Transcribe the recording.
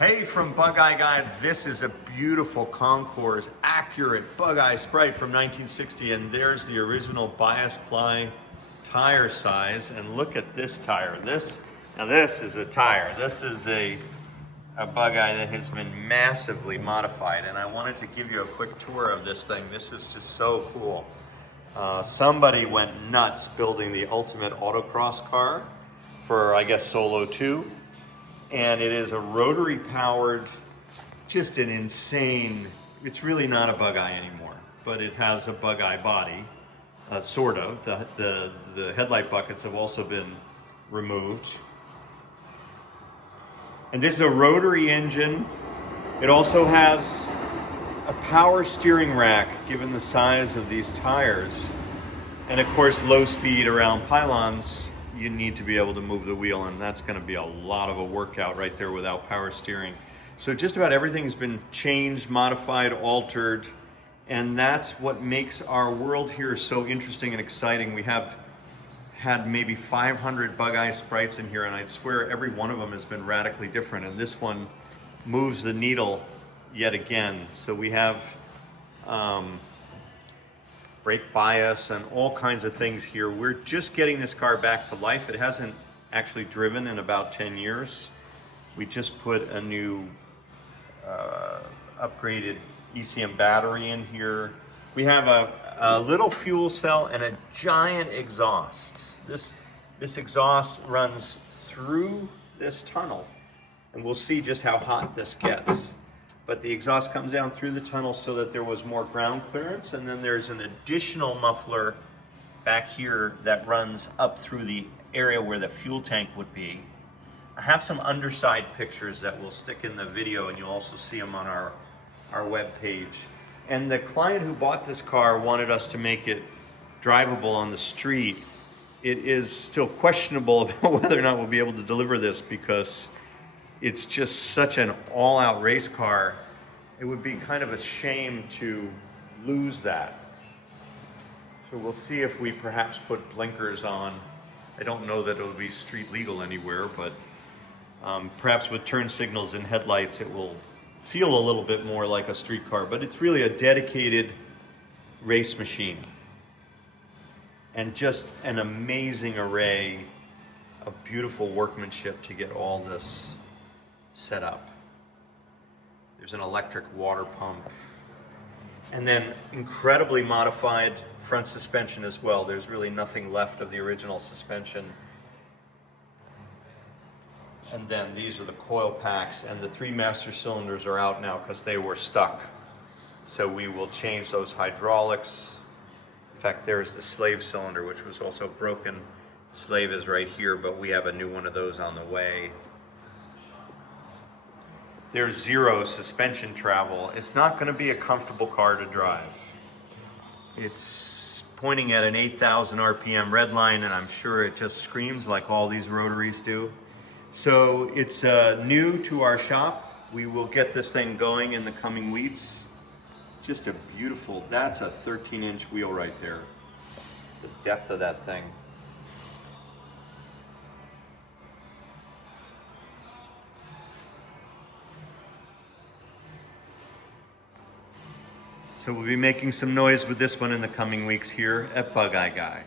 Hey, from Bugeyeguy, this is a beautiful Concours accurate Bugeye Sprite from 1960, and there's the original bias ply tire size. And look at this tire. This is a tire. This is a Bugeye that has been massively modified, and I wanted to give you a quick tour of this thing. This is just so cool. Somebody went nuts building the ultimate autocross car for, I guess, Solo 2. And it is a rotary powered, just an insane, it's really not a Bugeye anymore, but it has a Bugeye body, sort of. The headlight buckets have also been removed. And this is a rotary engine. It also has a power steering rack, given the size of these tires. And of course, low speed around pylons, you need to be able to move the wheel, and that's going to be a lot of a workout right there without power steering. So just about everything's been changed, modified, altered, and that's what makes our world here so interesting and exciting. We have had maybe 500 Bugeye Sprites in here, and I'd swear every one of them has been radically different, and this one moves the needle yet again. So we have brake bias and all kinds of things here. We're just getting this car back to life. It hasn't actually driven in about 10 years. We just put a new upgraded ECM battery in here. We have a little fuel cell and a giant exhaust. This exhaust runs through this tunnel, and we'll see just how hot this gets. But the exhaust comes down through the tunnel so that there was more ground clearance, and then there's an additional muffler back here that runs up through the area where the fuel tank would be. I have some underside pictures that we'll stick in the video, and you'll also see them on our web page. And the client who bought this car wanted us to make it drivable on the street. It is still questionable about whether or not we'll be able to deliver this, because it's just such an all-out race car. It would be kind of a shame to lose that. So we'll see if we perhaps put blinkers on. I don't know that it'll be street legal anywhere, but perhaps with turn signals and headlights, it will feel a little bit more like a street car. But it's really a dedicated race machine, and just an amazing array of beautiful workmanship to get all this set up. There's an electric water pump, and then incredibly modified front suspension as well. There's really nothing left of the original suspension. And then these are the coil packs, and the 3 master cylinders are out now because they were stuck. So we will change those hydraulics. In fact, there's the slave cylinder, which was also broken. The slave is right here, but we have a new one of those on the way. There's zero suspension travel. It's not going to be a comfortable car to drive. It's pointing at an 8,000 RPM red line, and I'm sure it just screams like all these rotaries do. So it's new to our shop. We will get this thing going in the coming weeks. Just a beautiful, that's a 13-inch wheel right there. The depth of that thing. So we'll be making some noise with this one in the coming weeks here at Bugeyeguy.